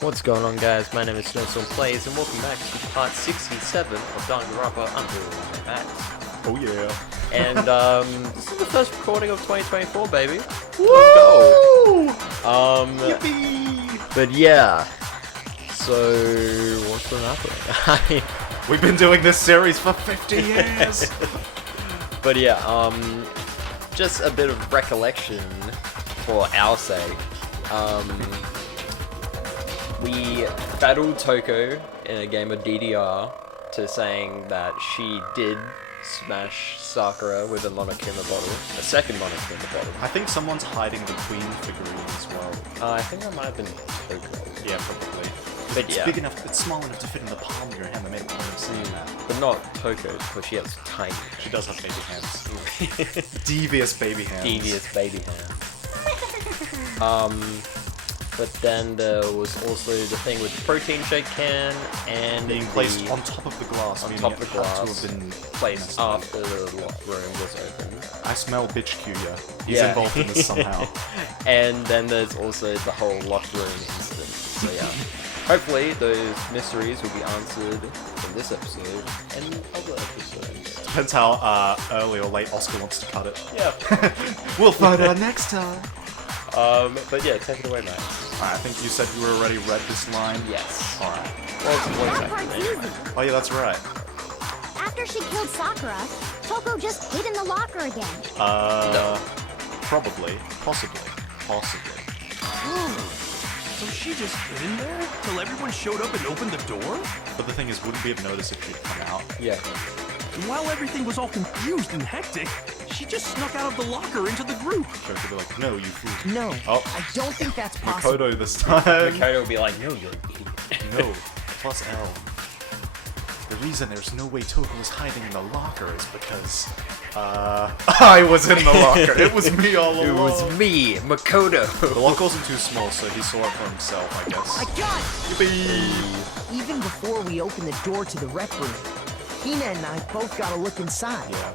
What's going on, guys? My name is Snowstorm Plays, and welcome back to part 67 of Danganronpa Until Max. Oh yeah. And this is the first recording of 2024, baby. Woo! Let's go. Yippee! But yeah. So what's been happening? We've been doing this series for 50 years. But yeah, just a bit of recollection for our sake. We battled Toko in a game of DDR to saying that she did smash Sakura with a Monokuma bottle, a second Monokuma bottle. I think someone's hiding the Queen figurine as well. I think that might have been Toko. Yeah, probably. But It's yeah, big enough, it's small enough to fit in the palm of your hand. I made a point of saying that. but not Toko's, because she has tiny, She does have baby hands. Devious baby hands. devious baby hands. But then there was also the thing with the protein shake can and Being placed on top of the glass, on meaning top of it the had to glass, have been placed after the room was open. I smell byakuya. He's Yeah. involved in this somehow. And then there's also the whole locked room incident. So yeah, hopefully those mysteries will be answered in this episode and other episodes. Depends how early or late Oscar wants to cut it. Yeah. We'll find out next time. But yeah, take it away, Max. Alright, I think you said you already read this line. Yes. Alright. Well, it's voice That acting part's anyway. easy. Oh yeah, that's right. After she killed Sakura, Toko just hid in the locker again. No. Probably. Possibly. So she just hid in there till everyone showed up and opened the door? But the thing is, wouldn't we have noticed if she'd come out? Yeah. And while everything was all confused and hectic, she just snuck out of the locker into the group. She could be like, no, you fool. No, Oh. I don't think that's possible. Makoto this time. Makoto will be like, no, you're an idiot. No. Plus L. The reason there's no way Toko was hiding in the locker is because, I was in the locker. It was me all along. It was me, Makoto. The locker wasn't too small, so he saw it for himself, I guess. I got it! Yippee! Even before we opened the door to the rec room, Hina and I both got a look inside. Yeah.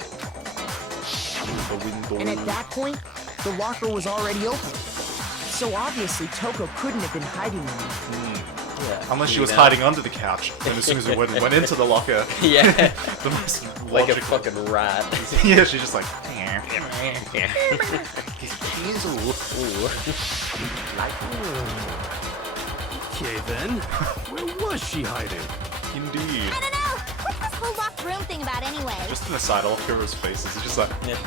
The window. And at that point, the locker was already open. So obviously Toko couldn't have been hiding in there. Yeah. Unless she was You know? hiding under the couch, and as soon as we went into the locker, Yeah. the most Like a logical. fucking rat. Yeah, she's just like. Okay then, where was she hiding? Indeed. I don't know. What's this whole locked room thing about anyway? Just an aside, all Kira's faces. It's just like. Yeah.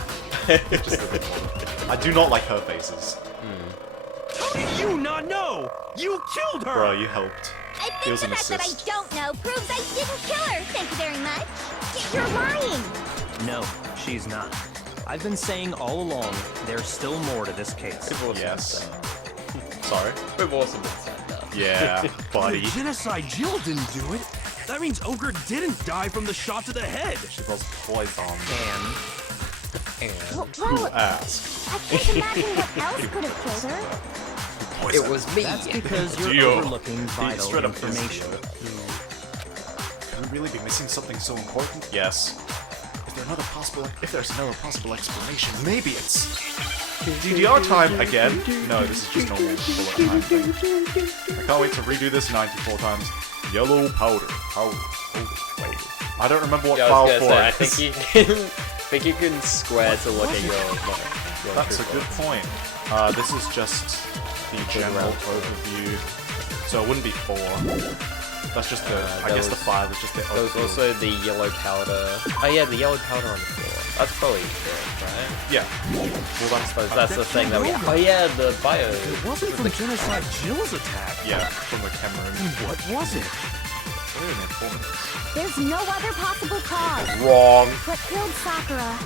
Just I do not like her faces. How do you not know? You killed her! Bro, you helped. I It think was the an fact that I assist. don't know proves I didn't kill her. Thank you very much. You're lying. No, she's not. I've been saying all along, there's still more to this case. We've also Yes. been saying Sorry. that. We've also been saying that. Yeah, buddy. The genocide Jill didn't do it. That means Ogre didn't die from the shot to the head. She was poison. Well, Who asked? I can't imagine what else could have killed her. It was me. That's because you're Dio. overlooking vital Straight up information. Could we really be missing something so important? Yes. If there's another possible explanation, maybe it's DDR time again. No, this is just normal bullet time thing. I can't wait to redo this 94 times. Yellow powder. Wait. I don't remember what Yeah, I file was gonna for say, it I is. think you can square to look at your That's a true good thoughts. point. This is just the general overview. So it wouldn't be 4. That's just the, I there guess the was- 5 is just the There was overview. also the yellow powder. Oh yeah, the yellow powder on the floor. That's probably good, right? Yeah. Well, I suppose that's the thing that we. Oh yeah, the bio. It wasn't from genocide Jill's attack. Yeah, from the camera. What was it? Really important. There's no other possible cause. Wrong. What killed Sakura?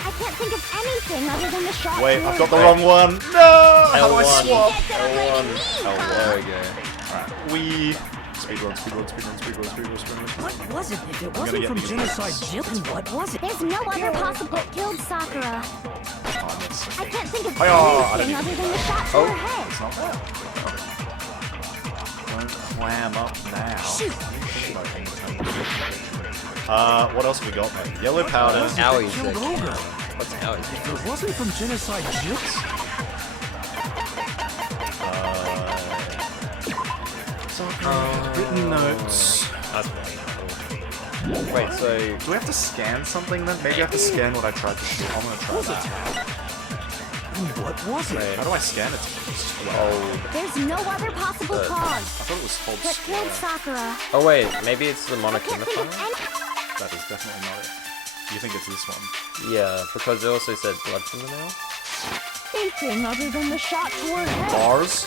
I can't think of anything other than the shot. Wait, to I've her. got the wrong one. No! How do I L1. swap? Get that L1. lady me, Oh, huh? there we go. Alright, we... Speedrun. What was it? If it gonna wasn't get from these genocide guys. Jill, then what was it? There's no other possible. What killed Sakura? Oh, that's... I can't think of I anything didn't other than the shot to Oh. her head. It's not bad. Don't clam up now. Shoot. What else have we got, man? Yellow powder. Owie's Killed sick. Ogre. What's Owie's? If it wasn't from genocide Jill's, Written notes. That's Wait, so Do we have to scan something then? Maybe I have to scan what I tried to do. I'm gonna try that. What was it? How do I scan it? There's no other possible I cause. thought it was hold What killed square. Sakura? Oh wait, maybe it's the I Monokuma can't think of file? any. That is definitely not it. You think it's this one? Yeah, because it also said blood from the nail. Anything other than the shot to her head. Bars?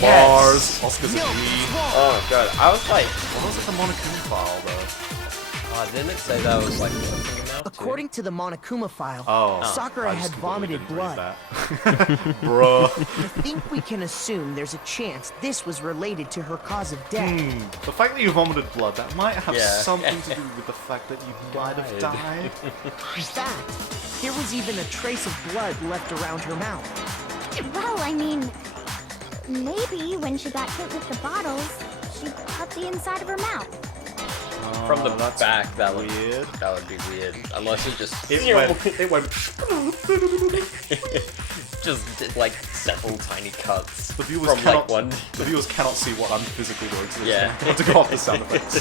Yes. Bars. Oscar's a G. Oh god, I was like, What was it the Monokuma file though? didn't it say that was like blood from the nail too? According to the Monokuma file, Oh. Sakura I had just completely vomited didn't read blood. that. Bruh. I think we can assume there's a chance this was related to her cause of death. The fact that you vomited blood, that might have Yeah. something to do with the fact that you might have died. In fact, there was even a trace of blood left around her mouth. Well, I mean, maybe when she got hit with the bottles, she cut the inside of her mouth. From the that's back, that would weird. that would be weird. Unless it just It went. just did like several tiny cuts The viewers from cannot. like one. The viewers cannot see what I'm physically doing. So Yeah. I have to go off the sound effects.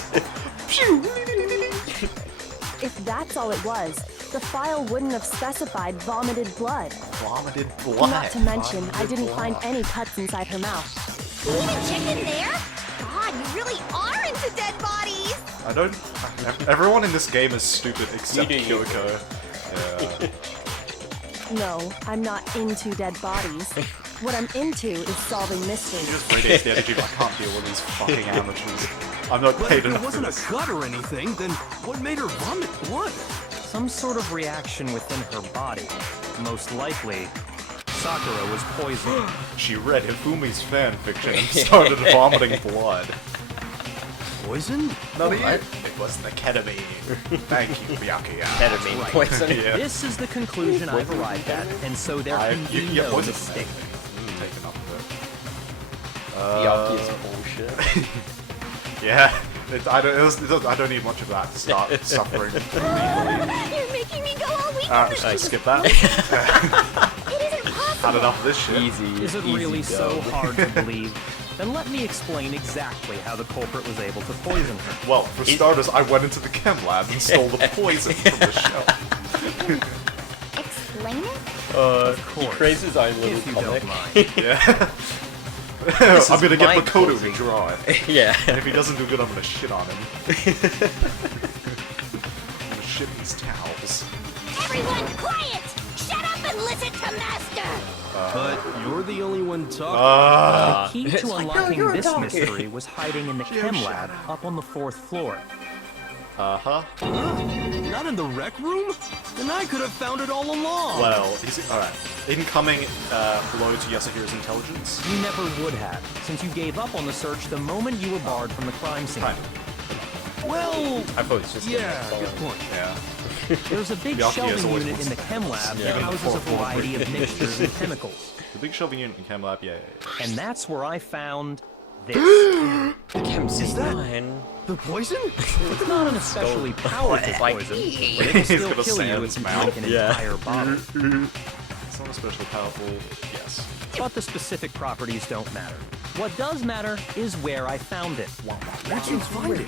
If that's all it was, the file wouldn't have specified vomited blood. Vomited blood. Not to mention, I Vomited didn't find blood. any cuts inside her mouth. Even chicken there? God, you really are into dead bodies. I don't. Everyone in this game is stupid except You do you. Kyoko. Yeah. No, I'm not into dead bodies. What I'm into is solving She mysteries. just radiates the energy, but I can't deal with these fucking amateurs. I'm not But paid if it enough for wasn't a this. cut or anything, then what made her vomit blood? Some sort of reaction within her body. Most likely, Sakura was poisoned. She read Hifumi's fanfiction and started vomiting blood. Poison? No, it was the ketamine. Thank you, Byakuya. Ketamine poison. Yeah. This is the conclusion I've arrived at, and so there can be no poison. mistake. Take enough of Yucky is bullshit. it. Yeah. I don't need much of that to start suffering. You're making me go all week. Should I skip that? It isn't possible. Had enough of this shit. Easy. Is it easy really so dub. hard to believe? Then let me explain exactly how the culprit was able to poison her. Well, for starters, I went into the chem lab and stole the poison from the shelf. Explain it? He creates his own little If you comic. don't mind. Yeah. This I'm is gonna get my Makoto poison. to draw it. Yeah. And if he doesn't do good, I'm gonna shit on him. I'm gonna shit these towels. Everyone, quiet! Shut up and listen to Master! But you're the only one talking. The key It's to like, no, unlocking you're this talking. mystery was hiding in the chem lab up on the 4th floor. Uh-huh. Not in the rec room? Then I could have found it all along. Well, alright. Incoming blow to Yasuhira's intelligence. You never would have, since you gave up on the search the moment you were barred from the crime scene. Kind of. Well, I thought it was just yeah, good point. Yeah. There's a big Byakuya is shelving always unit in the chem lab that Yeah. houses a variety of mixtures and chemicals. The big shelving unit in chem lab, yeah. And that's where I found this. Chem C9. The poison? It's not an especially powerful like, poison, but it He's will still got a kill you sand if you mouth. drink an Yeah. entire bottle. It's not especially powerful, yes. But the specific properties don't matter. What does matter is where I found it. Where'd you find it?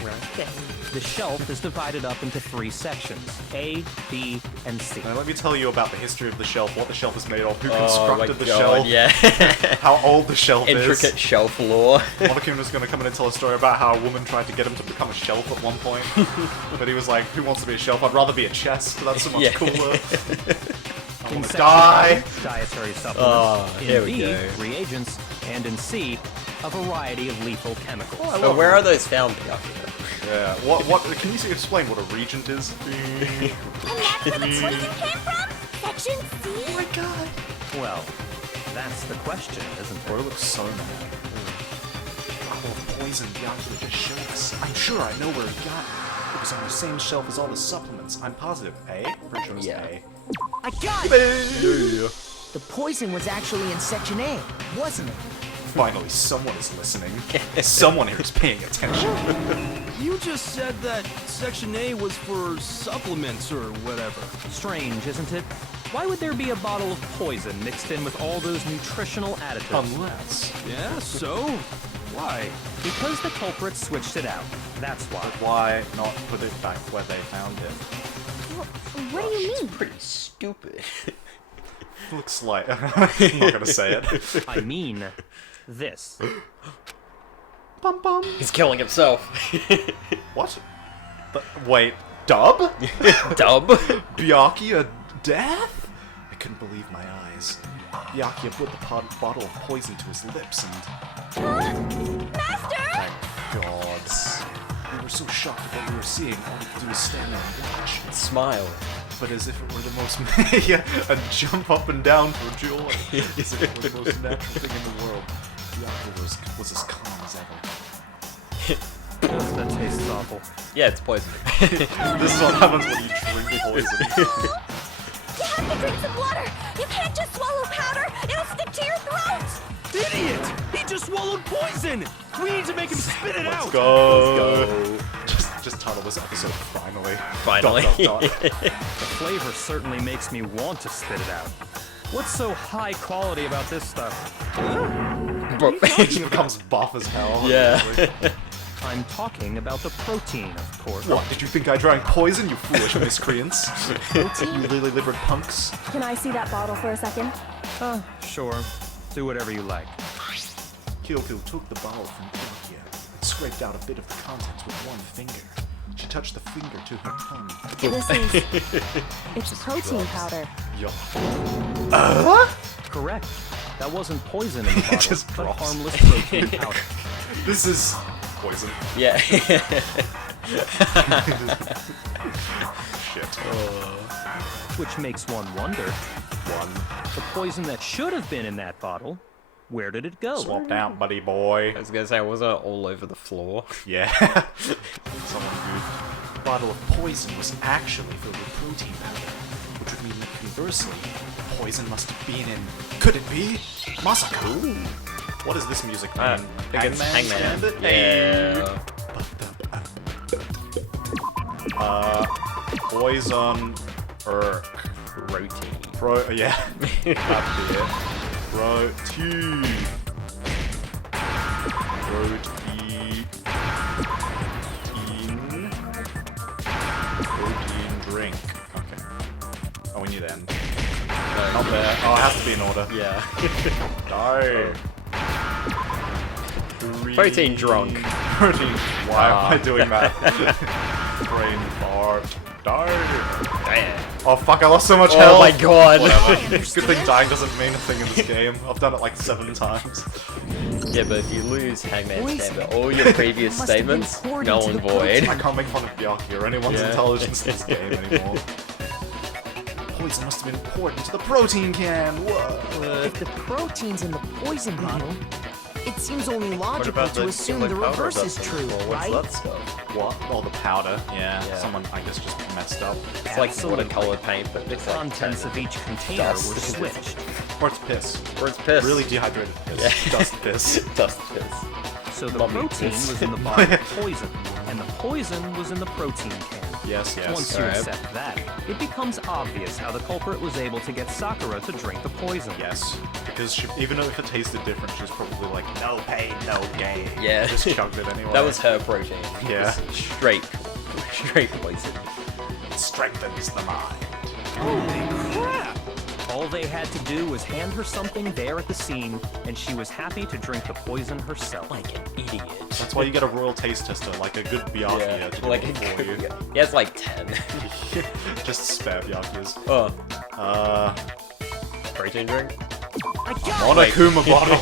The shelf is divided up into 3 sections, A, B, and C. Now let me tell you about the history of the shelf, what the shelf is made of, who Oh my constructed the god, shelf, yeah. how old the shelf Intricate is. shelf lore. Monokuma's gonna come in and tell a story about how a woman tried to get him to become a shelf at one point. But he was like, who wants to be a shelf? I'd rather be a chest, that's so much Yeah. cooler. I In wanna section die! A, dietary supplements. Oh, in here we B, go. reagents. And in C, a variety of lethal chemicals. So where are those found, Byakuya? Yeah, what, can you explain what a regent is? And that's where the poison came from? Section C? Oh my god. Well, that's the question, isn't it? Bro looks so mad. Bottle of poison Byakuya just showed us. I'm sure I know where he got it. It was on the same shelf as all the supplements. I'm positive. A? Pretty sure it was Yeah. A. I got it! Yeah. The poison was actually in Section A, wasn't it? Finally, someone is listening. Someone here is paying attention. You just said that Section A was for supplements or whatever. Strange, isn't it? Why would there be a bottle of poison mixed in with all those nutritional additives? Unless. Yeah, so? Why? Because the culprit switched it out. That's why. But why not put it back where they found it? What do you mean? Pretty stupid. Looks like. I'm not gonna say it. I mean, this. Bum bum. He's killing himself. What? Wait, Dub? Dub? Byakuya death? I couldn't believe my eyes. Byakuya put the bottle of poison to his lips and... Master! Thank gods. We were so shocked at what we were seeing, all we could do was stand there and watch. Smile. But as if it were the most... yeah, and jump up and down for joy. As if it were the most natural thing in the world. Byakuya was as calm as ever. That tastes awful. Yeah, it's poison. This is what happens when you drink poison. You have to drink some water! You can't just swallow powder! It'll stick to your throat! Idiot! He just swallowed poison! We need to make him spit it out! Let's go. Just title this episode finally. Finally. Dot, dot, dot. The flavor certainly makes me want to spit it out. What's so high quality about this stuff? He becomes buff as hell. Yeah. I'm talking about the protein, of course. What, did you think I drank poison, you foolish miscreants? You lily-livered punks? Can I see that bottle for a second? Sure. Do whatever you like. Kyoko took the bottle from Byakuya and scraped out a bit of the contents with one finger. She touched the finger to her tongue. This is... it's protein powder. Yo. Correct. That wasn't poison in the bottle, just but drops. harmless protein powder. This is... poison. Yeah. Shit. Which makes one wonder, the poison that should have been in that bottle, where did it go? Swapped out, buddy boy. I was gonna say, wasn't it all over the floor? Yeah. Someone good. The bottle of poison was actually filled with protein powder, which would mean that conversely, poison must have been in... Could it be? Masako? What does this music mean? I think it's Hangman. Standard? Yeah. Poison... Protein. Yeah. That's it. Protein. Protein drink. Okay. Oh, we need to end. Not there. Oh, it has to be in order. Yeah. No. Protein drunk. Protein. Why am I doing that? Brain fart. No. Damn. Oh fuck, I lost so much health. Oh my god. Whatever. Good thing dying doesn't mean a thing in this game. I've done it like 7 times. Yeah, but if you lose Hangman's Poison. Gambit, all your previous Must have been statements, poured null into and the protein. void. I can't make fun of Byakuya or anyone's Yeah. intelligence in this game anymore. Poison must have been poured into the protein can. Whoa. If the protein's in the poison bottle, it seems only What logical about to assume the powder reverse is dust true, or what's right? that stuff? What? Oh, the powder. Yeah. Yeah. Someone, I guess, just messed up. It's like Absolutely. watercolor paint, but The it's like contents of each container Dust. were switched. Or it's piss. Or it's piss. Really dehydrated piss. Yeah. Dust piss. Dust piss. So the Mummy protein piss. was in the bottle of poison, and the poison was in the protein can. Yes, yes. Once you Alright. accept that, it becomes obvious how the culprit was able to get Sakura to drink the poison. Yes, because she, even though if it tasted different, she was probably like, no pain, no gain. Yeah. Just chugged it anyway. That was her protein. Yeah. It was straight poison. It strengthens the mind. Holy crap! All they had to do was hand her something there at the scene, and she was happy to drink the poison herself. Like an idiot. That's why you get a royal taste tester, like a good Byakuya to do like it for you. He has like 10. Just spare Byakuyas. Oh, protein drink? I got it! Monokuma bottle.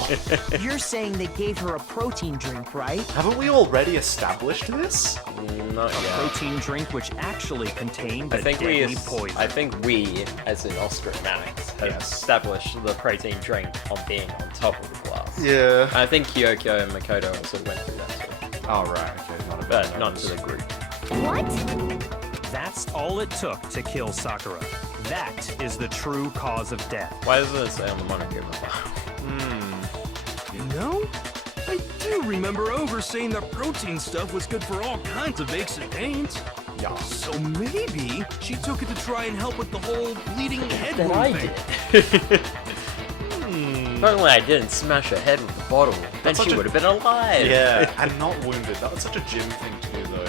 You're saying they gave her a protein drink, right? Haven't we already established this? Not A yet. protein drink which actually contained I the think deadly poison. I think we, as in Oscar and Mannix, have Yes. established the protein drink on being on top of the glass. Yeah. I think Kyoko and Makoto also went through that too, Oh, right, okay, not a but bad not notice. to the group. What? That's all it took to kill Sakura. That is the true cause of death. Why doesn't it say on the Monokuma file? You know? I do remember Ogre saying that protein stuff was good for all kinds of aches and pains. Yeah. So maybe she took it to try and help with the whole bleeding head That wound I thing. did. If only I didn't smash her head with the bottle, then That's she such a- would have been alive. Yeah, and not wounded. That was such a gym thing to do, though.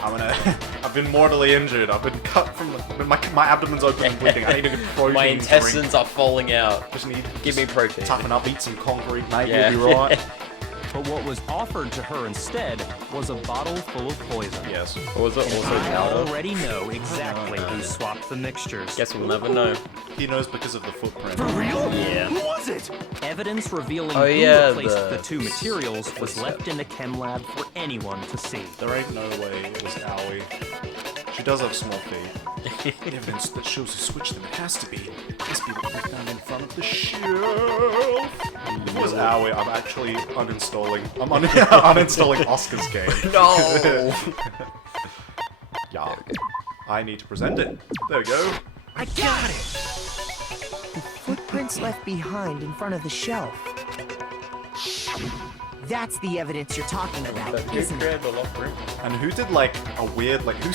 I've been mortally injured. I've been cut from my abdomen's open and bleeding. I need a good protein My drink. intestines are falling out. Just need. Give me protein. Toughen up, eat some concrete, mate. Yeah. You'll be right. But what was offered to her instead was a bottle full of poison. Yes. Or was it also I powder? already know exactly who swapped the mixtures. Guess we'll never know. He knows because of the footprint. For real? Yeah. Who was it? Evidence revealing Oh, who yeah, replaced the- the two materials was footstep. left in the chem lab for anyone to see. There ain't no way it was Aoi. She does have small feet. Evidence that shows who switched them. It has to be what we found in front of the shelf. If it was Aoi, I'm actually uninstalling. I'm uninstalling Oscar's game. No! Yeah. I need to present it. There we go. I got it! The footprints left behind in front of the shelf. That's the evidence you're talking about, isn't it? And who did like a weird, like who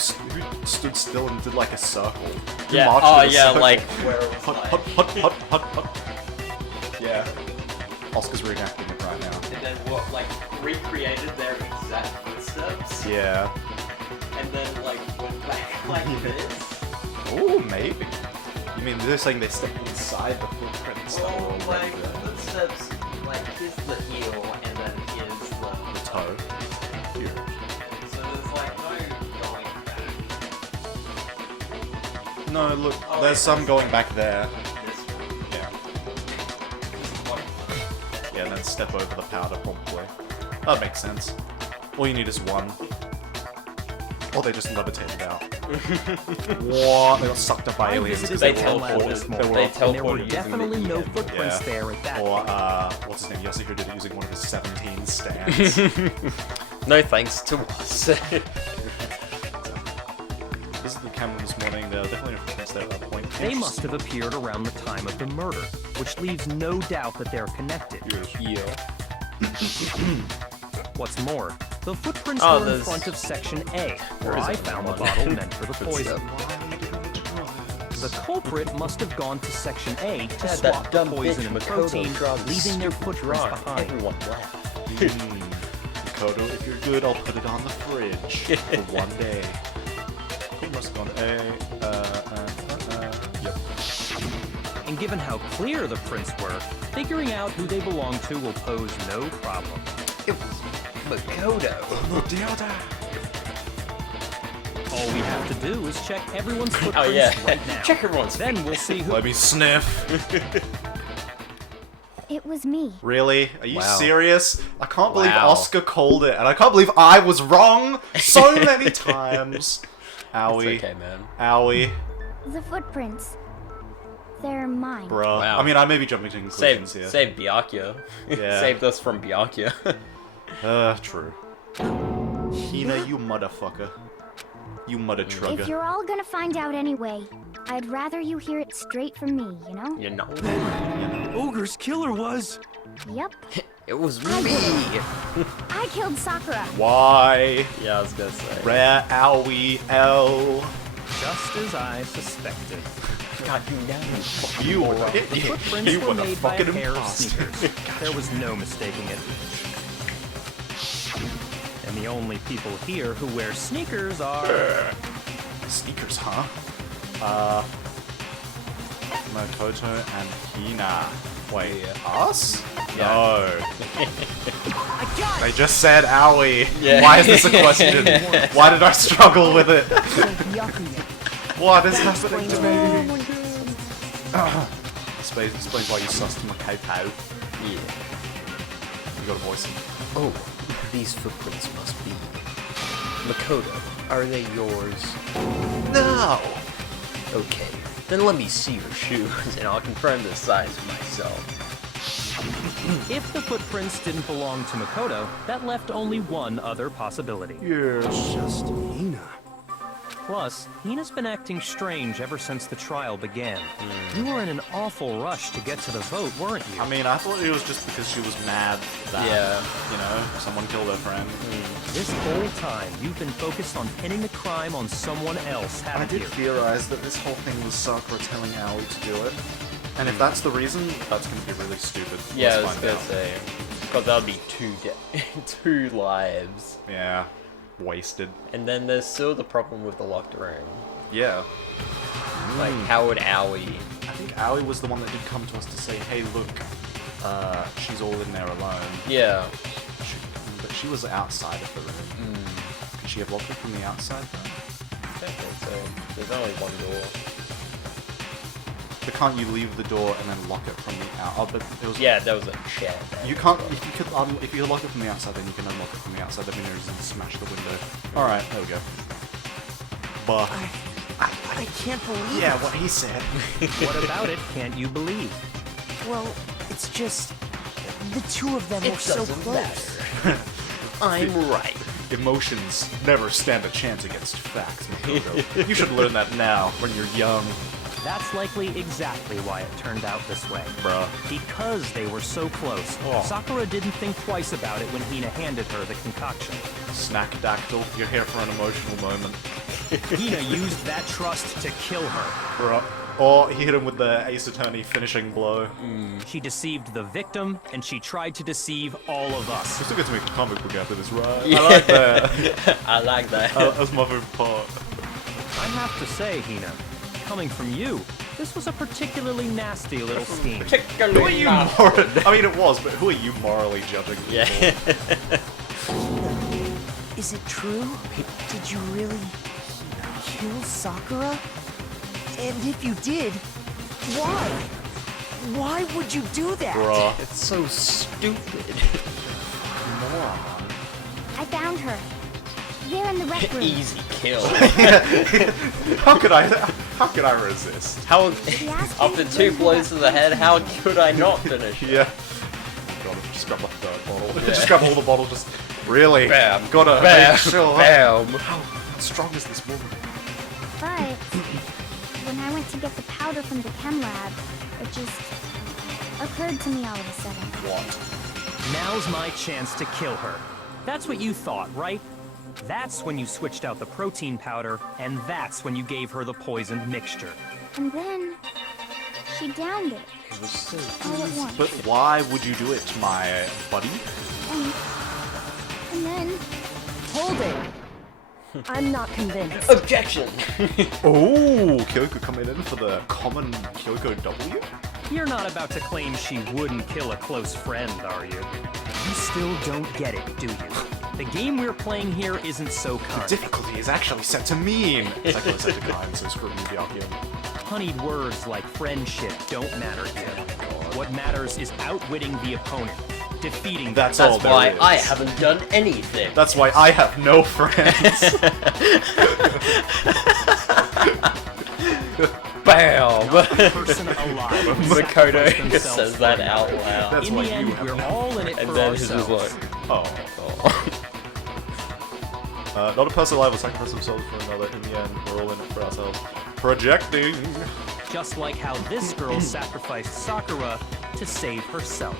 stood still and did like a circle? Who Yeah, marched oh in a yeah, circle? like where it was Hut, like... hut, hut, hut, hut, hut. Yeah. Oscar's reenacting it right now. And then what, like, recreated their exact footsteps? Yeah. And then, like, went back like this? Oh, maybe. You mean they're saying they stepped inside the footprints that were Well, already like, there? footsteps, like, here's the heel, and then here's The the... toe. Here. So there's, like, no going back. No, look, Oh, there's wait, some going back there. This one. Yeah. This is what... Yeah, and then step over the powder promptly. That makes sense. All you need is one. Or they just levitated out. What? They got sucked up by I aliens. visited They the chem lab teleported. this They morning, were- They and there were teleported using definitely the no EM. footprints Yeah. there at that Or, point. what's his name? Yasuhiro did it using one of his 17 stands. No thanks to us. This is the camera this morning. There are definitely no footprints there at that point. They must have appeared around the time of the murder, which leaves no doubt that they're connected. Yeah. What's more, the footprints Oh, were in there's- front of Section A, where is I only found the one. bottle meant for the poison. Footstep. The culprit must have gone to Section A to Yeah, swap that the dumb poison bitch and Makoto protein, drugged leaving their stupid footprints drug. behind. Everyone left. Kodo, if you're good, I'll put it on the fridge for one day. It must have gone Yep. And given how clear the prints were, figuring out who they belong to will pose no problem. It was Makoto. All we have to do is check everyone's footprints Oh yeah. right now. Check everyone's Then we'll see who. Let me sniff. It was me. Really? Are you Wow. serious? I can't believe Wow. Oscar called it, and I can't believe I was wrong so many times. Owie. It's okay, man. Owie. The footprints. They're mine. Bruh. Wow. I mean, I may be jumping to conclusions here. Save Byakuya. Yeah. Saved us from Byakuya. True. Hina, you motherfucker. You mother If trugger. you're all gonna find out anyway, I'd rather you hear it straight from me, you know? You know. Ogre's killer was... Yep. It was I me. did it. I killed Sakura. Why? Yeah, I was gonna say. Rare Owie L. Just as I suspected. God, you know. You were The footprints you were were the made by a fucking pair of imposter. sneakers. There was no mistaking it. And the only people here who wear sneakers are... Sneakers, huh? Makoto and Hina. Wait, us? No. They just said Owie. Yeah. Why is this a question? Why did I struggle with it? Byakuya. What is happening to me? Oh Explains why you sussed my K-Pow. Yeah. You got a voice. Oh, these footprints must be Makoto. Are they yours? No! Okay, then let me see your shoes, and I'll confirm the size myself. If the footprints didn't belong to Makoto, that left only one other possibility. Yes. Just Hina. Plus, Hina's been acting strange ever since the trial began. You were in an awful rush to get to the vote, weren't you? I mean, I thought it was just because she was mad that, you know, someone killed her friend. This whole time, you've been focused on pinning the crime on someone else, I haven't did you? theorize that this whole thing was Sakura telling Aoi to do it. And if that's the reason, that's going to be really stupid. Yeah, I Let's was find gonna out. say, because that would be two lives. Yeah, wasted. And then there's still the problem with the locked room. Yeah. Like, how would Aoi? I think Aoi was the one that did come to us to say, hey, look, she's all in there alone. Yeah. But she was outside of the room. Could she have locked it from the outside, though? I don't think so. There's only one door. But can't you leave the door and then lock it from the out? Oh, but it was. Yeah, there was a chair there. You can't. If you lock it from the outside, then you can unlock it from the outside. That means and smash the window. All right, there we go. But I can't believe yeah, it. what he said. What about it can't you believe? Well, it's just the two of them were so close. I'm right. Emotions never stand a chance against facts, Makoto. You should learn that now, when you're young, That's likely exactly why it turned out this way. bruh. Because they were so close, Oh. Sakura didn't think twice about it when Hina handed her the concoction. Snackdactyl, you're here for an emotional moment. Hina used that trust to kill her. Bruh. Or he hit him with the Ace Attorney finishing blow. She deceived the victim, and she tried to deceive all of We us. still get to make a comic book after this, right? Yeah. I like that. I like that. That's my favorite part. I have to say, Hina, coming from you, this was a particularly nasty little scheme. Who are Particularly you not. I mean, it was, but who are you morally judging? Yeah. Is it true? Did you really kill Sakura? And if you did, why? Why would you do that? Bruh. It's so stupid. I found her. There in the rec room. Easy kill. How could I resist? How, She asked after me to 2 bring blows her to the head, how could I not finish it? Yeah. God, just grab the third bottle. Just grab all the bottle, just... Really? Bam. Gotta Bam. make sure. Bam. How strong is this woman? But when I went to get the powder from the chem lab, it just occurred to me all of a sudden. What? Now's my chance to kill her. That's what you thought, right? That's when you switched out the protein powder, and that's when you gave her the poisoned mixture. And then she downed it It was so all at once. But why would you do it, my buddy? And then Hold it. I'm not convinced. Objection! Oh, Kyoko coming in for the common Kyoko W? You're not about to claim she wouldn't kill a close friend, are you? You still don't get it, do you? The game we're playing here isn't so kind. Difficulty is actually set to mean. It's actually set to kind, so screw you, Byakuya. Honeyed words like friendship don't matter here. What matters is outwitting the opponent, defeating That's all That's there why is. I haven't done anything. That's why I have no friends. Bam! person alive. Makoto sacrifice themselves says for that another. out loud. That's In why the you end, have we're no all in it And for then he's ourselves. just like, oh. Not a person alive will sacrifice themselves for another. In the end, we're all in it for ourselves. Projecting. Just like how this girl sacrificed Sakura to save herself.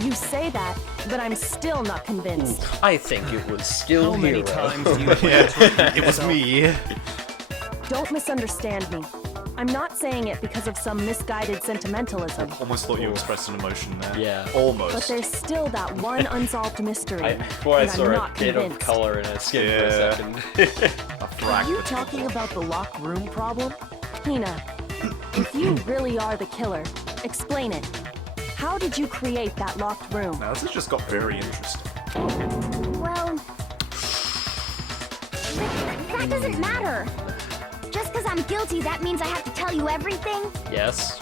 You say that, but I'm still not convinced. I think it was still How many Hero. times do you plan to repeat It was yourself? me. Don't misunderstand me. I'm not saying it because of some misguided sentimentalism. Almost thought you expressed an emotion there. Yeah. But Almost. there's still that one unsolved mystery. Before I and saw I'm a not bit of convinced. color in her skin for a Yeah. second. A Are fragment. you talking about the locked room problem? Hina, if you really are the killer, explain it. How did you create that locked room? Now this has just got very interesting. Well, that doesn't matter. Just because I'm guilty, that means I have to tell you everything? Yes.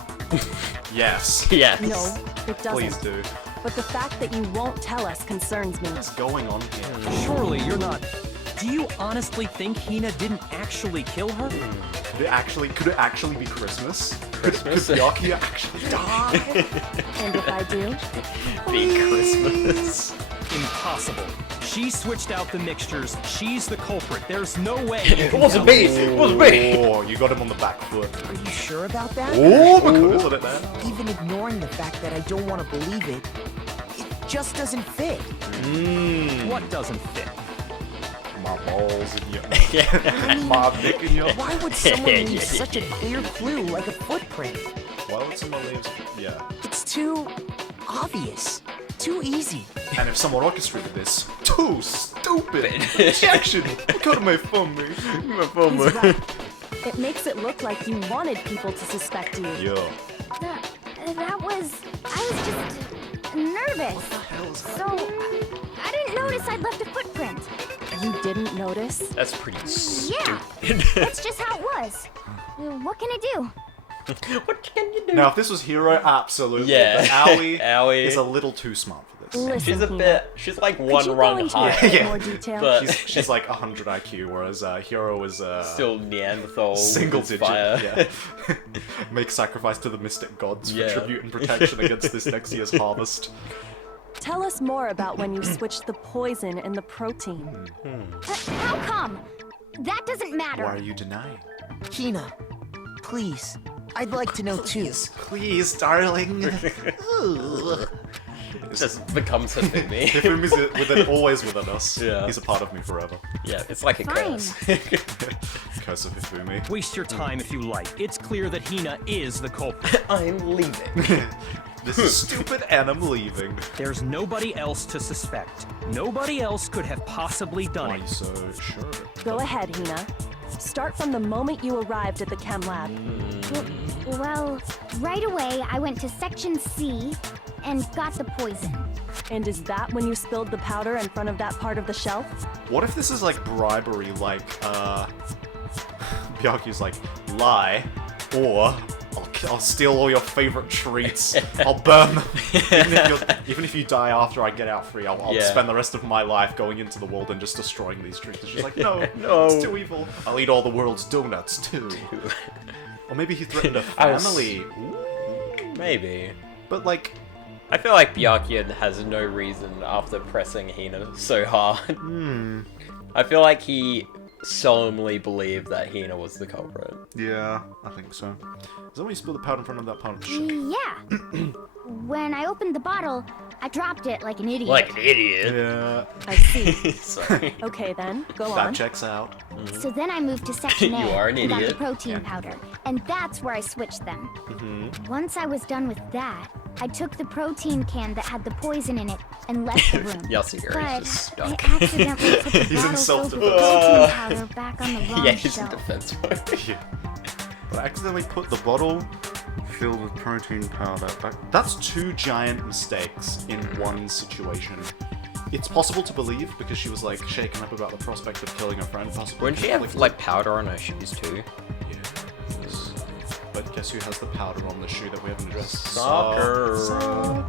Yes. Yes. No, it doesn't. Please do. But the fact that you won't tell us concerns me. What's going on here? Surely you're not. Do you honestly think Hina didn't actually kill her? Could it actually be Christmas? Christmas? Could Byakuya actually die? And if I do, Be Christmas. Impossible. She switched out the mixtures. She's the culprit. There's no way. It wasn't me! It wasn't me! Oh, you got him on the back foot. Are you sure about that? Oh, because of it there. Even ignoring the fact that I don't want to believe it, it just doesn't fit. What doesn't fit? My balls in your... my dick in your... Why would someone leave such a clear clue like a footprint? Why would someone leave... Yeah. It's too obvious. Too easy. And if someone orchestrated this, too stupid. Objection. Look out of my phone, man. He's right. It makes it look like you wanted people to suspect you. Yeah. That was... I was just nervous. So, I didn't notice I'd left a footprint. You didn't notice? That's pretty Yeah, stupid. that's just how it was. What can I do? What can you do? Now, if this was Hero, absolutely. Yeah. But Aoi, Aoi. is a little too smart for this. Listen, She's a Hina, bit... She's like could one you go rung into higher. a bit Yeah. more detail? But She's like 100 IQ, whereas Hero is still Neanderthal. single with digit. fire. Yeah. Make sacrifice to the mystic gods for Yeah. tribute and protection against this next year's harvest. Tell us more about when you switched the poison and the protein. How come? That doesn't matter. Why are you denying? Hina, please. I'd like to know too. Please, darling. Just becomes Hifumi. Hifumi's always within us. Yeah. He's a part of me forever. Yeah, it's like a Fine. curse. Curse of Hifumi. Waste your time if you like. It's clear that Hina is the culprit. I'm leaving. This is stupid and I'm leaving. There's nobody else to suspect. Nobody else could have possibly done Why are you it. so sure? Go ahead, Hina. Start from the moment you arrived at the chem lab. Well, right away I went to Section C and got the poison. And is that when you spilled the powder in front of that part of the shelf? What if this is like bribery, like, Byakuya's like, lie, or I'll steal all your favorite treats, I'll burn them. Even if you die after I get out free, I'll Yeah. spend the rest of my life going into the world and just destroying these treats. And she's like, no, No. it's too evil. I'll eat all the world's donuts too. Or maybe he threatened a I was- family. Maybe. But like, I feel like Byakuya has no reason after pressing Hina so hard. I feel like he solemnly believed that Hina was the culprit. yeah, I think so. Is that when you spilled the powder in front of that part of the ship? Yeah. When I opened the bottle, I dropped it like an idiot. Like an idiot. Yeah, I see. Sorry. Okay then, go that on. checks out. So then I moved to Section A You are an and got the idiot. protein powder, and that's where I switched them. Once I was done with that, I took the protein can that had the poison in it and left the room. Yasuguri's But just I stuck. accidentally put the He's in bottle filled with self-defense. protein powder back on the wrong Yeah, he's in shelf. defense mode. Yeah. But I accidentally put the bottle filled with protein powder back. That's two giant mistakes in one situation. It's possible to believe because she was like shaken up about the prospect of killing her friend, possibly. Wouldn't she have like powder on her shoes too? Yes. But guess who has the powder on the shoe that we haven't addressed? Sakura.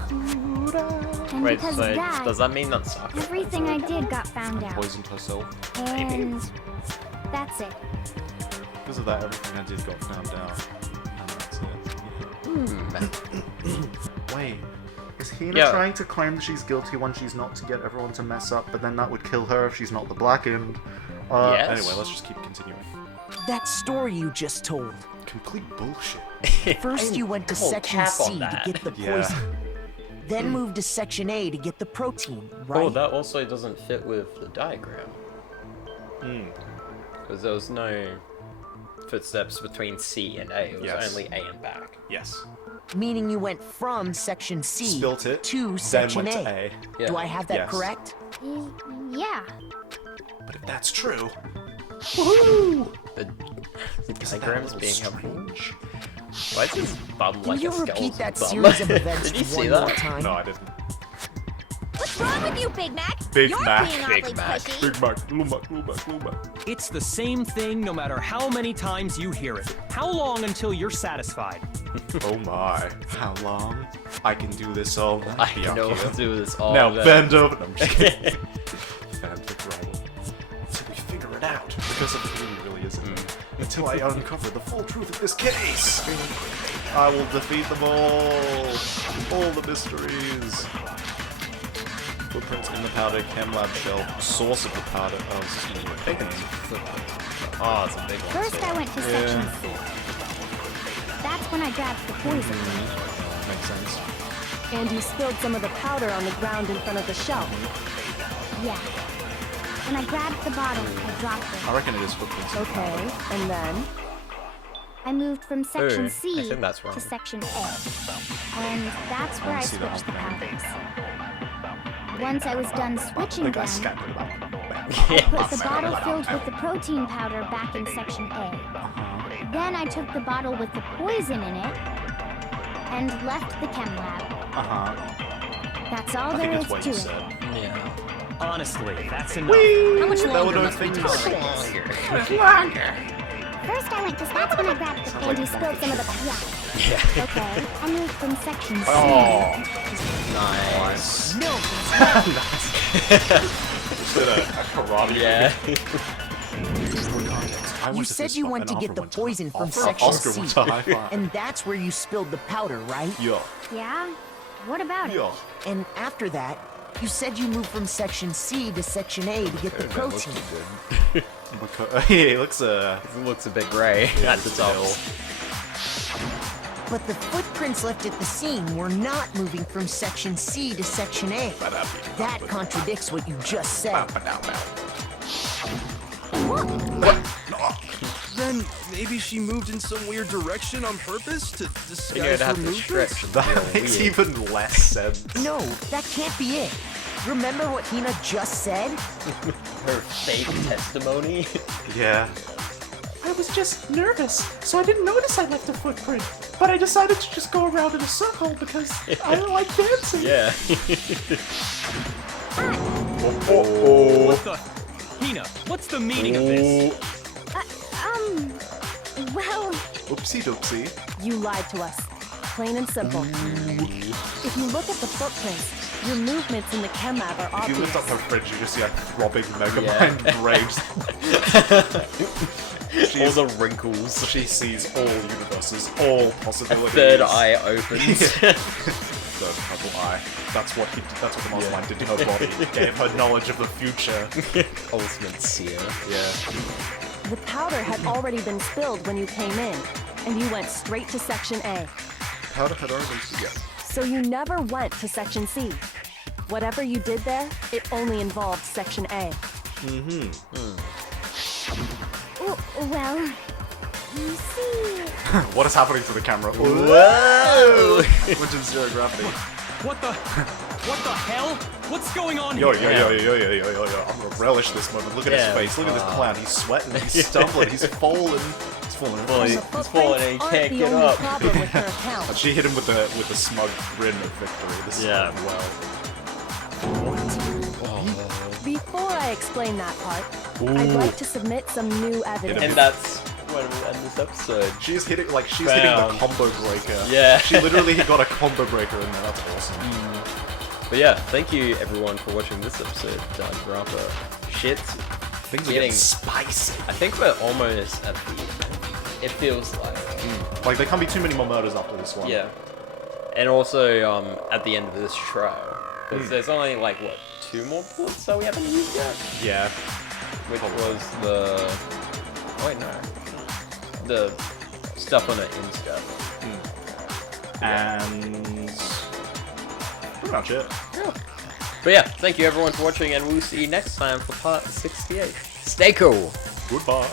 And Wait, because so of that, does that mean that Sakura? everything I did got found out. Poisoned herself. And that's it. Because of that, everything I did got found out. And that's it. Wait. Is Hina Yeah. trying to claim that she's guilty when she's not to get everyone to mess up, but then that would kill her if she's not the blackened? Yes. Anyway, let's just keep continuing. That story you just told. Complete bullshit. First you went to Call Section cap on C to that. get the Yeah. poison. Then moved to Section A to get the protein, right? Oh, that also doesn't fit with the diagram. Because there was no footsteps between C and A. It was Yes. only A and back. Yes. Meaning you went from Section C Spilt it, to then Section went to A. Yeah. Do I have that Yes. correct? Yeah. But if that's true, The isn't that a diagram's little being helpful. strange? Why is his bum Can like you a skeleton repeat that bum? series of events Did you see one that? more time? No, I didn't. What's wrong with you, Big Mac? Big You're Mac. being Big awfully Mac. pushy. Big Mac, Blue Mac, Blue Mac, Blue Mac. It's the same thing no matter how many times you hear it. How long until you're satisfied? Oh my. How long? I can do this all night, I know Byakuya. we'll do this all Now day. bend over. No, I'm just kidding. Fanfic rival. Until we figure it out. Because of who he really isn't. Until I uncover the full truth of this case. I will defeat them all. All the mysteries. Footprints in the powder, chem lab shell, source of the powder. Oh, this is really taken. Oh, it's a big one. First, I went to section C. That's when I grabbed the poison. Makes sense. And you spilled some of the powder on the ground in front of the shelf. Yeah. When I grabbed the bottle, I dropped I it. reckon it is footprints. Okay, and then? I moved from section I C think that's wrong. to section A. And that's where I see that switched the one. powders. Once I was done switching The guy them, scattered about. I put the bottle filled with the protein powder back in section A. Then I took the bottle with the poison in it and left the chem lab. That's all I there think is it's what to you it. said. Yeah. Honestly, that's enough. How much That longer would must we have tolerate this? First, I went to. That's when I grabbed the. And you spilled some of the. Yeah. Okay. I moved from section C. Oh, Nice. No, did a karate. Yeah. I you went to said this you fucking went to get the Alfred poison from went to- section Oscar C. went to high five. And that's where you spilled the powder, right? Yeah. Yeah? What about it? Yeah. And after that, you said you moved from section C to section A to get the protein. Because, yeah, it looks It looks a bit grey at the top. But the footprints left at the scene were not moving from section C to section A. That contradicts what you just said. Then maybe she moved in some weird direction on purpose to You know, disguise to her have to movements? stretch and That feel makes weird. even less sense. No, that can't be it. Remember what Hina just said? Her fake testimony. Yeah. I was just nervous, so I didn't notice I left a footprint. But I decided to just go around in a circle because I like dancing. Yeah. What the? Hina, what's the meaning of this? Well, Oopsie doopsie. You lied to us. Plain and simple. If you look at the footprints, your movements in the chem lab are If you obvious. lift up her fridge, you just see a throbbing Yeah. Megamind brains. All the wrinkles. She sees all universes, all possibilities. Third eye opens. Third purple eye. That's what the mastermind did to her body. Gave her knowledge of the future. Ultimate seer. Yeah. The powder had already been spilled when you came in, and you went straight to section A. Powder had already yeah. So you never went to section C. Whatever you did there, it only involved section A. well, you see. What is happening to the camera? Whoa! Which is zero gravity. What the hell? What's going on Yo, here? yo, yo, yo, yo, yo, yo, yo. I'm gonna relish this moment. Look at Yeah. his face. Look at this clown. He's sweating. He's stumbling. He's falling. He's falling. Well, And he's the falling and he footprints can't aren't the get only up. problem with her account. She hit him with the smug grin of victory. This is Yeah. going well. Before I explain that part, I'd like to submit some new evidence. And that's when we end this episode. She's hitting hitting the Bam. combo breaker. Yeah. She literally got a combo breaker in there. That's awesome. But yeah, thank you everyone for watching this episode of Danganronpa. Shit. Things are getting spicy. I think we're almost at the end. It feels like. Like there can't be too many more murders after this one. Yeah. And also, at the end of this trial. Because there's only, like, what, 2 more bullets that we haven't used yet? Yeah. Which was the... Oh, wait, no. The stuff on the Insta. And pretty much it. But yeah, thank you everyone for watching, and we'll see you next time for part 68. Stay cool! Goodbye.